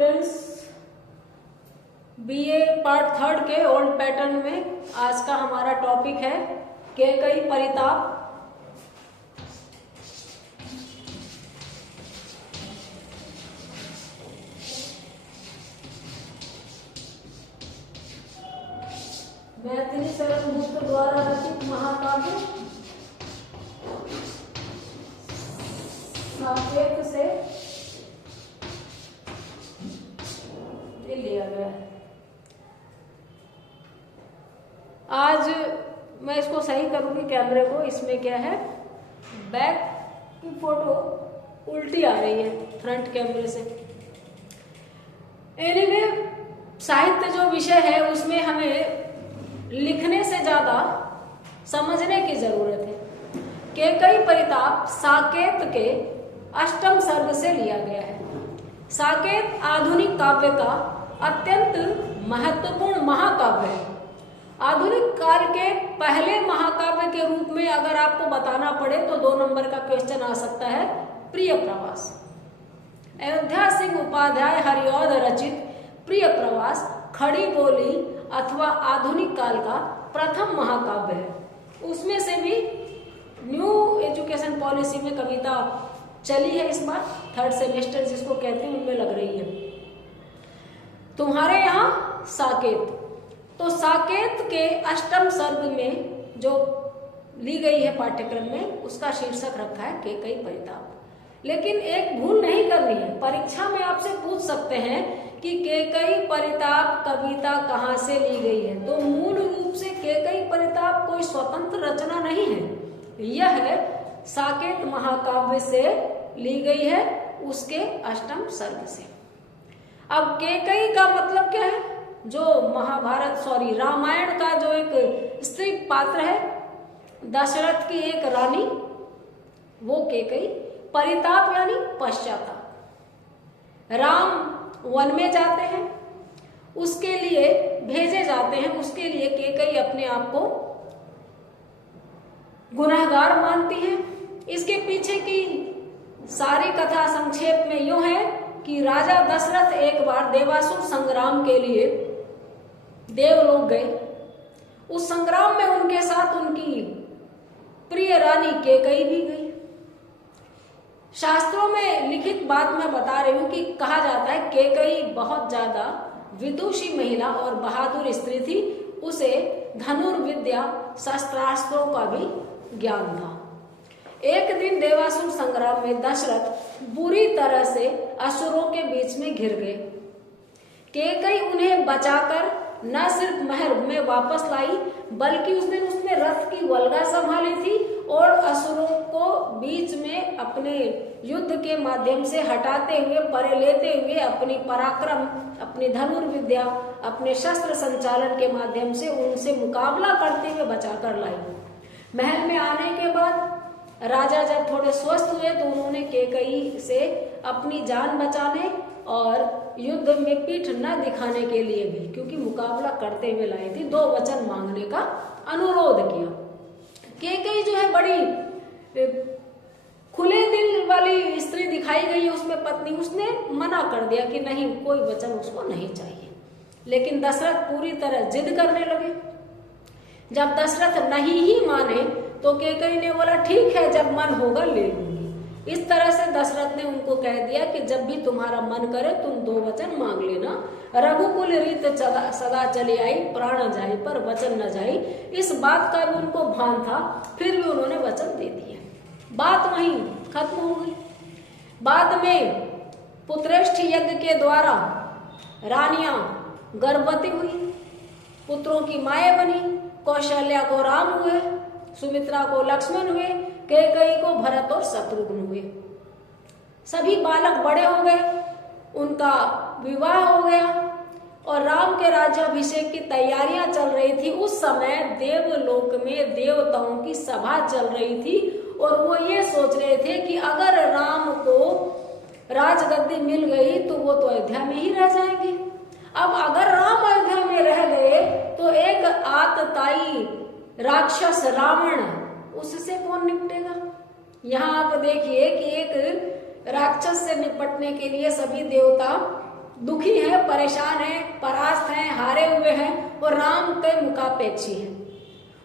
Students, BA part third के old pattern में आज का हमारा टॉपिक है कैकई परिताप। मैथिली शरण गुप्त द्वारा रचित महाकाव्य साकेत से लिया गया है। आज मैं इसको सही करूंगी कैमरे को। इसमें क्या है, बैक की फोटो उल्टी आ रही है फ्रंट कैमरे से। एनीवे, साहित्य जो विषय है उसमें हमें लिखने से ज्यादा समझने की जरूरत है। कैकई परिताप साकेत के अष्टम सर्ग से लिया गया है। साकेत आधुनिक काव्य का अत्यंत महत्वपूर्ण महाकाव्य है। आधुनिक काल के पहले महाकाव्य के रूप में अगर आपको बताना पड़े तो 2 नंबर का क्वेश्चन आ सकता है, प्रिय प्रवास। अयोध्या सिंह उपाध्याय हरिऔध रचित प्रिय प्रवास खड़ी बोली अथवा आधुनिक काल का प्रथम महाकाव्य है। उसमें से भी न्यू एजुकेशन पॉलिसी में कविता चली है इस बार, थर्ड सेमेस्टर जिसको कहते हैं उनमें लग रही है। तुम्हारे यहाँ साकेत, तो साकेत के अष्टम सर्ग में जो ली गई है पाठ्यक्रम में, उसका शीर्षक रखा है कैकई परिताप। लेकिन एक भूल नहीं करनी है, परीक्षा में आपसे पूछ सकते हैं कि कैकई परिताप कविता कहाँ से ली गई है। तो मूल रूप से कैकई परिताप कोई स्वतंत्र रचना नहीं है, यह साकेत महाकाव्य से ली गई है, उसके अष्टम सर्ग से। अब कैकई का मतलब क्या है? जो रामायण का जो एक स्त्री पात्र है, दशरथ की एक रानी, वो कैकई। परिताप यानी पश्चाताप। राम वन में जाते हैं, उसके लिए भेजे जाते हैं, उसके लिए कैकई अपने आप को गुनहगार मानती है। इसके पीछे की सारी कथा संक्षेप में यूं है कि राजा दशरथ एक बार देवासुर संग्राम के लिए देवलोक गए। उस संग्राम में उनके साथ उनकी प्रिय रानी कैकई भी गई। शास्त्रों में लिखित बात मैं बता रही हूं कि कहा जाता है कैकई बहुत ज्यादा विदुषी महिला और बहादुर स्त्री थी। उसे धनुर्विद्या शस्त्रास्त्रों का भी ज्ञान था। एक दिन देवासुर संग्राम में दशरथ बुरी तरह से असुरों के बीच में घिर गए। कैकई उन्हें बचाकर न सिर्फ महल में वापस लाई, बल्कि उस दिन उसने रथ की वल्गा संभाली थी और असुरों को बीच में अपने युद्ध के माध्यम से हटाते हुए, परे लेते हुए अपनी पराक्रम, अपनी धनुर्विद्या, अपने शस्त्र संचालन के माध्यम से उनसे मुकाबला करते हुए बचाकर लाई। महल में आने के बाद राजा जब थोड़े स्वस्थ हुए तो उन्होंने कैकई से अपनी जान बचाने और युद्ध में पीठ न दिखाने के लिए भी, क्योंकि मुकाबला करते हुए लाई थी, 2 वचन मांगने का अनुरोध किया। कैकई जो है बड़ी खुले दिल वाली स्त्री दिखाई गई है उसमें पत्नी। उसने मना कर दिया कि नहीं, कोई वचन उसको नहीं चाहिए। लेकिन दशरथ पूरी तरह जिद करने लगे। जब दशरथ नहीं ही माने तो कैकई ने बोला ठीक है, जब मन होगा ले लूंगी। इस तरह से दशरथ ने उनको कह दिया कि जब भी तुम्हारा मन करे तुम 2 वचन मांग लेना। रघुकुल रीत सदा चली आई, प्राण जाई पर वचन न जाई। इस बात का भी उनको भान था, फिर भी उन्होंने वचन दे दिए। बात वहीं खत्म हो गई। बाद में पुत्रेष्ठ यज्ञ के द्वारा रानियां गर्भवती हुई, पुत्रों की माएँ बनी। कौशल्या को राम हुए, सुमित्रा को लक्ष्मण हुए, कैकई को भरत और शत्रुघ्न हुए। सभी बालक बड़े हो गए, उनका विवाह हो गया और राम के राज्याभिषेक की तैयारियां चल रही थी। उस समय देवलोक में देवताओं की सभा चल रही थी और वो ये सोच रहे थे कि अगर राम को राजगद्दी मिल गई तो वो तो अयोध्या में ही रह जाएंगे। अब अगर राम अयोध्या में रह गए तो एक आतताई राक्षस रावण, उससे कौन निपटेगा? यहाँ आप देखिए कि एक राक्षस से निपटने के लिए सभी देवता दुखी है, परेशान है, परास्त हैं, हारे हुए हैं और राम के मुखापेक्षी हैं।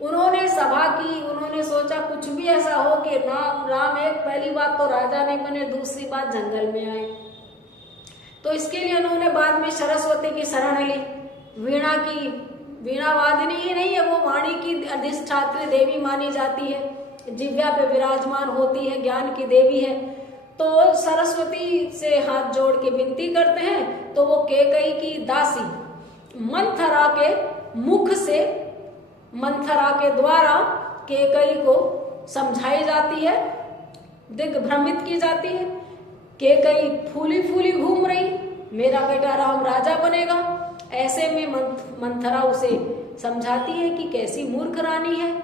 उन्होंने सभा की, उन्होंने सोचा कुछ भी ऐसा हो कि राम एक पहली बात तो राजा नहीं बने, दूसरी बात जंगल में आए। तो इसके लिए उन्होंने बाद में सरस्वती की शरण ली। वीणा की, वीणा वादिनी ही नहीं है, वो वाणी की अधिष्ठात्री देवी मानी जाती है, जिह्वा पे विराजमान होती है, ज्ञान की देवी है। तो सरस्वती से हाथ जोड़ के विनती करते हैं, तो वो कैकेयी की दासी मंथरा के मुख से, मंथरा के द्वारा कैकेयी को समझाई जाती है, दिग्भ्रमित की जाती है। कैकेयी फूली फूली घूम रही, मेरा बेटा राम राजा बनेगा। ऐसे में मंथरा उसे समझाती है कि कैसी मूर्ख रानी है,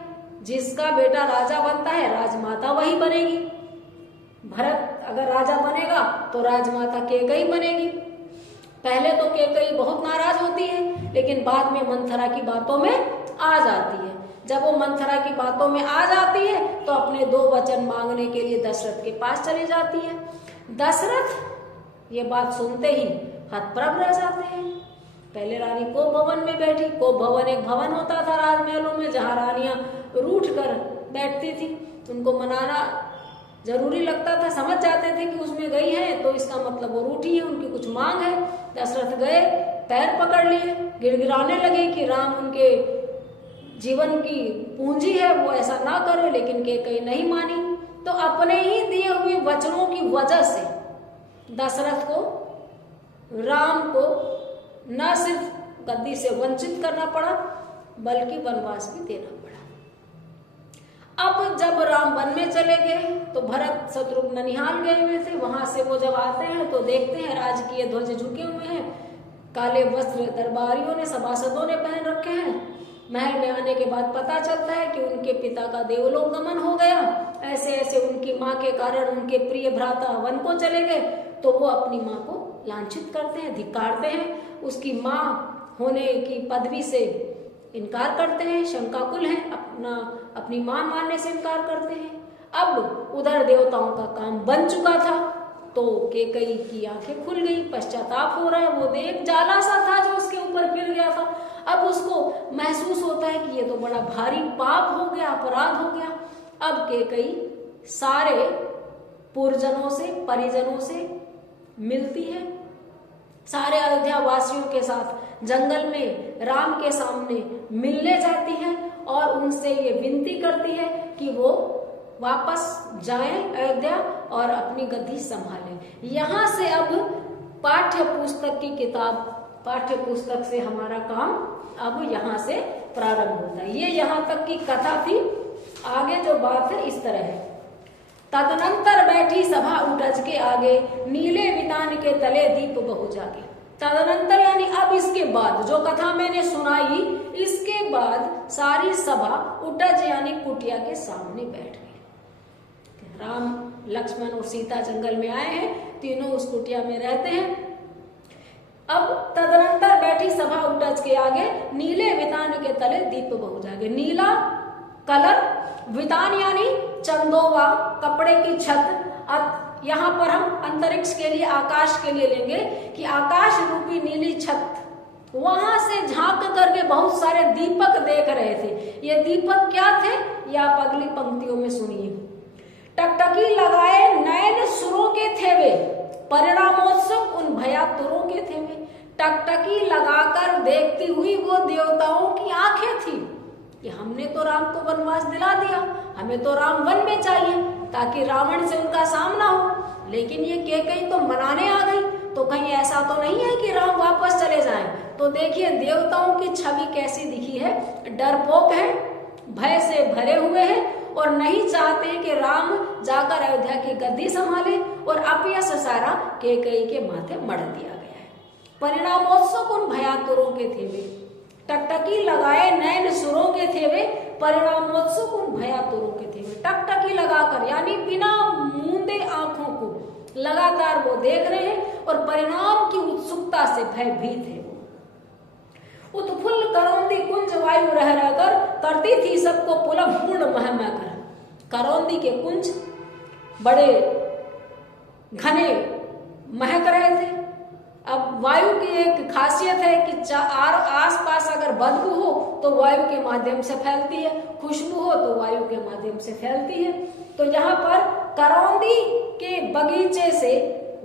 जिसका बेटा राजा बनता है राजमाता वही बनेगी। भरत अगर राजा बनेगा तो राजमाता कैकेयी बनेगी। पहले तो कैकेयी बहुत नाराज होती है, लेकिन बाद में मंथरा की बातों में आ जाती है। जब वो मंथरा की बातों में आ जाती है तो अपने 2 वचन मांगने के लिए दशरथ के पास चली जाती है। दशरथ ये बात सुनते ही हतप्रभ रह जाते हैं। पहले रानी कोप भवन में बैठी, कोप भवन एक भवन होता था राजमहलों में, जहाँ रानियां रूठ कर बैठती थी। उनको मनाना जरूरी लगता था, समझ जाते थे कि उसमें गई है तो इसका मतलब वो रूठी है, उनकी कुछ मांग है। दशरथ गए, पैर पकड़ लिए, गिड़गिड़ाने लगे कि राम उनके जीवन की पूंजी है, वो ऐसा ना करे, लेकिन कैकेयी नहीं मानी। तो अपने ही दिए हुए वचनों की वजह से दशरथ को, राम को न सिर्फ गद्दी से वंचित करना पड़ा, बल्कि वनवास भी देना पड़ा। अब जब राम वन में चले गए तो भरत शत्रुघ्न ननिहाल गए हुए थे। वहां से वो जब आते हैं तो देखते हैं राजकीय ध्वज झुके हुए हैं, काले वस्त्र दरबारियों ने, सभासदों ने पहन रखे हैं। महल में आने के बाद पता चलता है कि उनके पिता का देवलोक गमन हो गया। ऐसे ऐसे उनकी माँ के कारण उनके प्रिय भ्राता वन को चले गए। तो वो अपनी माँ को लांछित करते हैं, धिक्कारते हैं, उसकी माँ होने की पदवी से इनकार करते हैं, शंकाकुल हैं, अपनी माँ मानने से इनकार करते हैं। अब उधर देवताओं का काम बन चुका था, तो कैकेयी की आंखें खुल गई, पश्चाताप हो रहा है। वो देख जाला सा था जो उसके ऊपर गिर गया था। अब उसको महसूस होता है कि ये तो बड़ा भारी पाप हो गया, अपराध हो गया। अब कैकेयी सारे पुरजनों से, परिजनों से मिलती है, सारे अयोध्या वासियों के साथ जंगल में राम के सामने मिलने जाती है और उनसे ये विनती करती है कि वो वापस जाएं अयोध्या और अपनी गद्दी संभालें। यहाँ से अब पाठ्य पुस्तक की किताब, पाठ्य पुस्तक से हमारा काम अब यहाँ से प्रारंभ होता है। ये यहाँ तक की कथा थी। आगे जो बात है इस तरह है। तदनंतर बैठी सभा उठज के आगे, नीले वितान के तले दीप बहु जागे। तदनंतर यानी अब इसके बाद जो कथा मैंने सुनाई, इसके बाद सारी सभा उठज यानी कुटिया के सामने बैठ गई। राम, लक्ष्मण और सीता जंगल में आए हैं, तीनों उस कुटिया में रहते हैं। अब तदनंतर बैठी सभा उठज के आगे, नीले वितान के तले दीप बहु जागे। नीला कलर, वितान यानी चंदोवा, कपड़े की छत। यहाँ पर हम अंतरिक्ष के लिए, आकाश के लिए लेंगे कि आकाश रूपी नीली छत, वहां से झांक करके बहुत सारे दीपक देख रहे थे। ये दीपक क्या थे, ये आप अगली पंक्तियों में सुनिए। टकटकी लगाए नयन सुरों के थे वे, परिणामोत्सुक उन भयातुरों के थे वे। टकटकी लगाकर देखती हुई वो देवताओं की आंखें थी कि हमने तो राम को वनवास दिला दिया, हमें तो राम वन में चाहिए ताकि रावण से उनका सामना हो। लेकिन ये कैकेयी तो मनाने आ गई, तो कहीं ऐसा तो नहीं है कि राम वापस चले जाएं। तो देखिए देवताओं की छवि कैसी दिखी है, डरपोक है, भय से भरे हुए हैं और नहीं चाहते कि राम जाकर अयोध्या की गद्दी संभाले, और अपयश सारा कैकेयी के माथे मढ़ दिया गया है। परिणामोत्सुक उन भयातुरों के थे वे, टकटकी लगाए नयन सुरों के थे वे, परिणामोत्सुक उन भयातुरों के थे वे। टकटकी लगाकर यानी बिना मूंदे आंखों को लगातार वो देख रहे हैं और परिणाम की उत्सुकता से भयभीत है। उत्फुल्ल करौंदी कुंज वायु रह रहकर करती थी सबको पुलक पूर्ण महमा कर। करौंदी के कुंज बड़े घने महक रहे थे। अब वायु की एक खासियत है कि आस पास अगर बदबू हो तो वायु के माध्यम से फैलती है, खुशबू हो तो वायु के माध्यम से फैलती है। तो यहाँ पर करौंदी के बगीचे से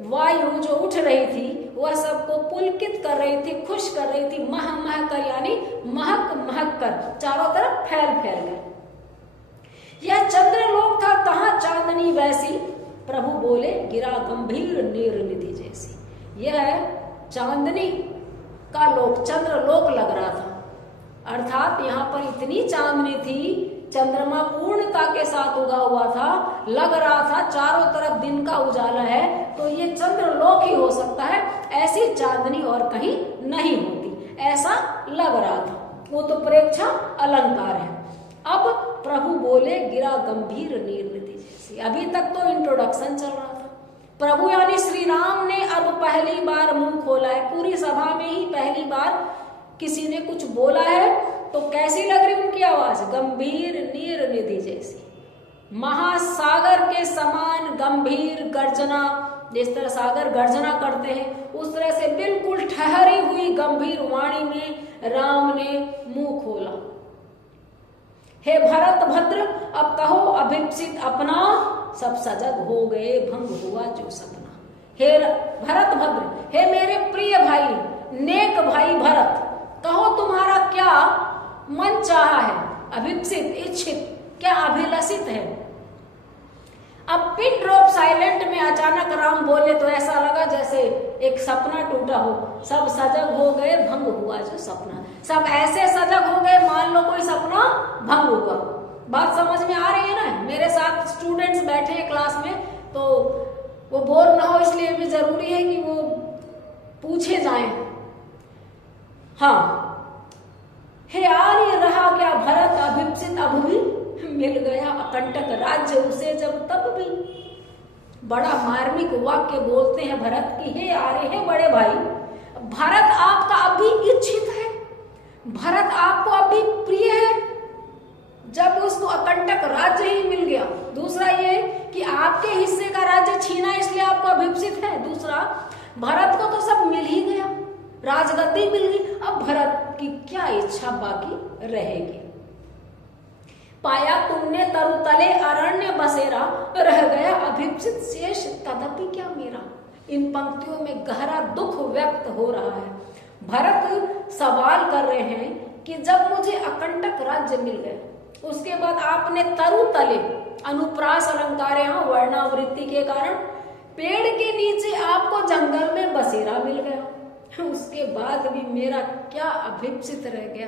वायु जो उठ रही थी वह सबको पुलकित कर रही थी, खुश कर रही थी, मह मह कर यानी महक महक कर चारों तरफ फैल फैल कर। यह चंद्रलोक था, कहाँ चांदनी वैसी, प्रभु बोले गिरा गंभीर नीरनिधि जैसी। यह चांदनी का लोक, चंद्रलोक लग रहा था, अर्थात यहाँ पर इतनी चांदनी थी, चंद्रमा पूर्णता के साथ उगा हुआ था, लग रहा था चारों तरफ दिन का उजाला है, तो ये चंद्रलोक ही हो सकता है, ऐसी चांदनी और कहीं नहीं होती, ऐसा लग रहा था। वो तो प्रेक्षा अलंकार है। अब प्रभु बोले गिरा गंभीर नीरनिधि जैसी। अभी तक तो इंट्रोडक्शन चल रहा था। प्रभु यानी श्री राम ने अब पहली बार मुंह खोला है, पूरी सभा में ही पहली बार किसी ने कुछ बोला है। तो कैसी लग रही उनकी आवाज? गंभीर नीरनिधि जैसी, महासागर के समान गंभीर गर्जना, जिस तरह सागर गर्जना करते हैं उस तरह से बिल्कुल ठहरी हुई गंभीर वाणी में राम ने मुंह खोला। हे भरत भद्र, अब कहो अभिप्सित अपना, सब सजग हो गए भंग हुआ जो सपना। हे भरत भद्र, हे मेरे प्रिय भाई, नेक भाई भरत, कहो तुम्हारा क्या मन चाहा है, अभिप्सित इच्छित, क्या अभिलषित है। अब पिन ड्रॉप साइलेंट में अचानक राम बोले तो ऐसा लगा जैसे एक सपना टूटा हो, सब सजग हो गए भंग हुआ जो सपना। सब ऐसे सजग हो गए मान लो कोई सपना भंग हुआ। बात समझ में आ रही है ना? मेरे साथ स्टूडेंट्स बैठे हैं क्लास में, तो वो बोर ना हो इसलिए भी जरूरी है कि वो पूछे जाएं। हाँ, हे आर्य रहा क्या भरत अभिप्सित, अब भी मिल गया अकंटक राज्य उसे जब तब भी। बड़ा मार्मिक वाक्य बोलते हैं भरत की, हे आर्य, हे बड़े भाई, भरत आपका अभी इच्छित है, भरत आपको अभी प्रिय है जब उसको अकंटक राज्य ही मिल गया। दूसरा ये कि आपके हिस्से का राज्य छीना इसलिए आपको अभिप्सित है। दूसरा, भरत को तो सब मिल ही गया, राजगद्दी मिल गई, अब भरत की क्या इच्छा बाकी रहेगी। पाया तुमने तरुतले अरण्य बसेरा, रह गया अभिप्सित शेष तदपि क्या मेरा। इन पंक्तियों में गहरा दुख व्यक्त हो रहा है। भरत सवाल कर रहे हैं कि जब मुझे अकंटक राज्य मिल गया, उसके बाद आपने तरुतले, अनुप्रास अलंकार यहाँ वर्णावृत्ति के कारण, पेड़ के नीचे आपको जंगल में बसेरा मिल गया, उसके बाद भी मेरा क्या अभिप्सित रह गया।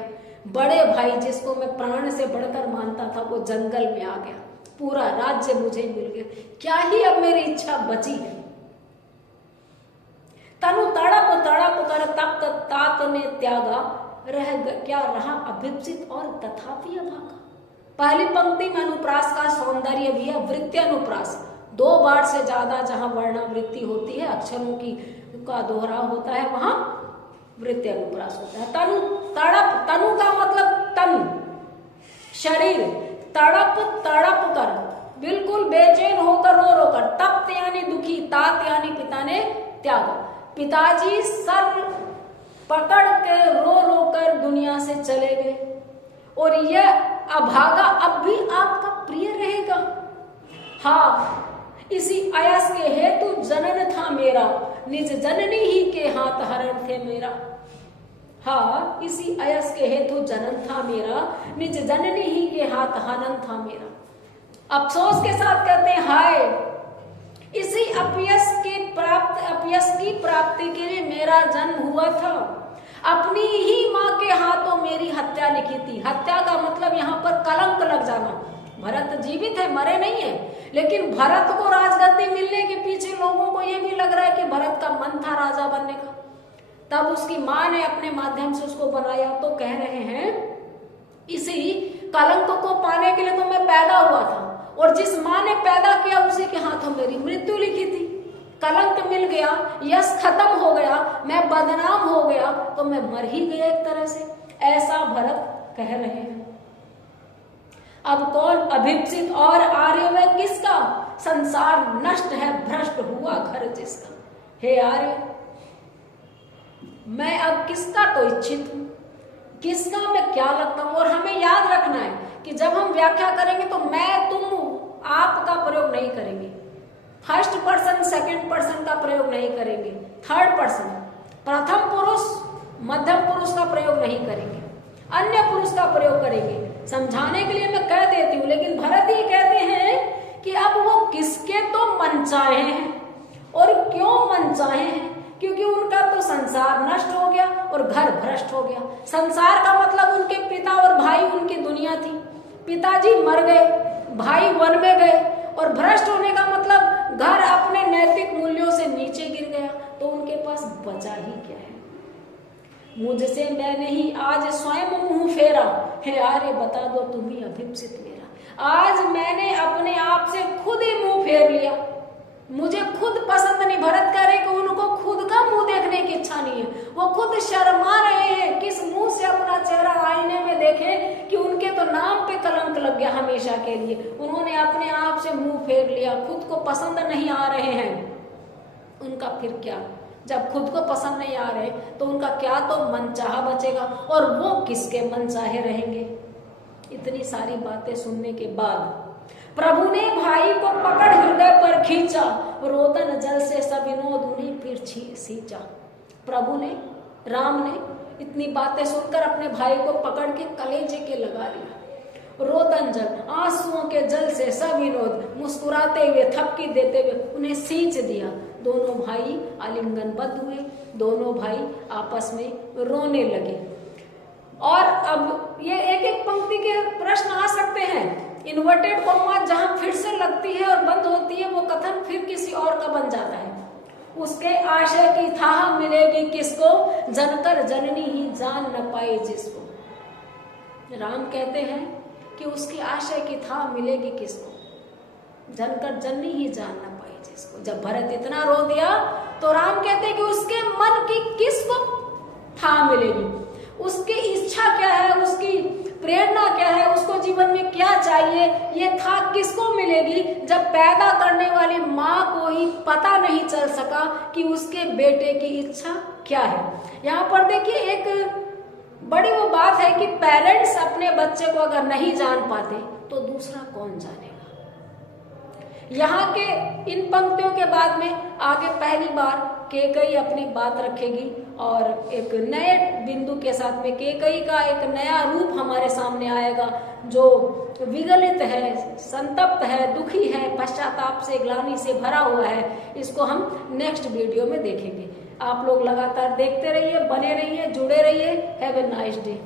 बड़े भाई जिसको मैं प्राण से बढ़कर मानता था वो जंगल में आ गया, पूरा राज्य मुझे मिल गया, क्या ही अब मेरी इच्छा बची है। तनु तड़प तड़प कर तप्त तात ने त्यागा, क्या रहा अभिप्सित और तथापि अभागा। पहली पंक्ति में अनुप्रास का सौंदर्य भी है, वृत्ति अनुप्रास, 2 बार से ज्यादा जहां वर्णावृत्ति होती है, अक्षरों की का दोहराव होता है, वहां वृत्ति अनुप्रास होता है। तनु तड़प, तनु का मतलब तन, शरीर, तड़प तड़प कर, बिल्कुल बेचैन होकर रो रो कर, तप्त यानी दुखी, तात यानी पिता ने त्यागा। पिताजी सर पकड़ के रो रो कर दुनिया से चले गए और यह अभागा अब भी आपका प्रिय रहेगा। हाँ, इसी आयस के हेतु जनन था मेरा, निज जननी ही के हाथ हरण थे मेरा। हाँ, इसी आयस के हेतु जनन था मेरा, निज जननी ही के हाथ हनन था मेरा। अफसोस के साथ कहते हैं, हाय, इसी अपयस की प्राप्ति के लिए मेरा जन्म हुआ था। अपनी ही माँ के हाथों मेरी हत्या लिखी थी। हत्या का मतलब यहाँ पर कलंक लग जाना। भरत जीवित है, मरे नहीं है, लेकिन भरत को राजगद्दी मिलने के पीछे लोगों को यह भी लग रहा है कि भरत का मन था राजा बनने का। तब उसकी माँ ने अपने माध्यम से उसको बनाया, तो कह रहे हैं इसी कलंक को पाने के लिए तो मैं पैदा हुआ था, और जिस माँ ने पैदा किया उसी के हाथों मेरी मृत्यु लिखी थी। कलंक मिल गया, यश खत्म हो गया, मैं बदनाम हो गया, तो मैं मर ही गया एक तरह से, ऐसा भरत कह रहे हैं। अब कौन अभिप्सित और आर्य में किसका? संसार नष्ट है, भ्रष्ट हुआ घर जिसका। हे आर्य, मैं अब किसका तो इच्छित हूं, किसका मैं क्या लगता हूं। और हमें याद रखना है कि जब हम व्याख्या करेंगे तो मैं, तुम, आप का प्रयोग नहीं करेंगे, फर्स्ट पर्सन सेकंड पर्सन का प्रयोग नहीं करेंगे, थर्ड पर्सन, प्रथम पुरुष मध्यम पुरुष का प्रयोग नहीं करेंगे, अन्य पुरुष का प्रयोग करेंगे। समझाने के लिए मैं कह देती हूं, लेकिन भरत ही कहते हैं कि अब वो किसके तो मनचाहे हैं। और क्यों मनचाहे हैं? क्योंकि उनका तो संसार नष्ट हो गया और घर भ्रष्ट हो गया। संसार का मतलब उनके पिता और भाई, उनकी दुनिया थी। पिताजी मर गए, भाई वन में गए, और भ्रष्ट होने का मतलब घर अपने नैतिक मूल्यों से नीचे गिर गया। तो उनके पास बचा ही क्या है? मुझसे मैंने ही आज स्वयं मुंह फेरा है, आर्य बता दो तुम्ही अभिप्सित मेरा। आज मैंने अपने आप से खुद ही मुंह फेर लिया, मुझे खुद पसंद नहीं। भरत कह रहे कि उनको खुद का मुंह देखने की इच्छा नहीं है, वो खुद शर्मा रहे हैं। किस मुंह से अपना चेहरा आईने में देखें कि उनके तो नाम पे कलंक लग गया हमेशा के लिए। उन्होंने अपने आप से मुंह फेर लिया, खुद को पसंद नहीं आ रहे हैं। उनका फिर क्या? जब खुद को पसंद नहीं आ रहे तो उनका क्या तो मनचाहा बचेगा, और वो किसके मनचाहे रहेंगे? इतनी सारी बातें सुनने के बाद प्रभु ने भाई को पकड़ हृदय पर खींचा, रोदन जल से सब विनोद उन्हें फिर सींचा। प्रभु ने, राम ने इतनी बातें सुनकर अपने भाई को पकड़ के कलेजे के लगा लिया। रोदन जल, आंसुओं के जल से सब विनोद, मुस्कुराते हुए थपकी देते हुए उन्हें सींच दिया। दोनों भाई आलिंगनबद्ध हुए, दोनों भाई आपस में रोने लगे। और अब ये एक एक पंक्ति के प्रश्न आ सकते हैं। इन्वर्टेड कॉमा जहां फिर से लगती है और बंद होती है, वो कथन फिर किसी और का बन जाता है। उसके आशय की थाह मिलेगी किसको, जनकर जननी ही जान न पाए जिसको। राम कहते हैं कि उसके आशय की थाह मिलेगी किसको, जनकर जननी ही जान न पाए जिसको। जब भरत इतना रो दिया तो राम कहते हैं कि उसके मन की किसको थाह मिलेगी, उसकी इच्छा क्या है, उसकी प्रेरणा क्या है, उसको जीवन में क्या चाहिए, ये था किसको मिलेगी जब पैदा करने वाली माँ को ही पता नहीं चल सका कि उसके बेटे की इच्छा क्या है। यहाँ पर देखिए एक बड़ी वो बात है कि पेरेंट्स अपने बच्चे को अगर नहीं जान पाते तो दूसरा कौन जानेगा। यहाँ के इन पंक्तियों के बाद में आगे पहली बार केकई अपनी बात रखेगी और एक नए बिंदु के साथ में केकई का एक नया रूप हमारे सामने आएगा जो विगलित है, संतप्त है, दुखी है, पश्चाताप से, ग्लानि से भरा हुआ है। इसको हम नेक्स्ट वीडियो में देखेंगे। आप लोग लगातार देखते रहिए, बने रहिए, जुड़े रहिए। Have a nice day.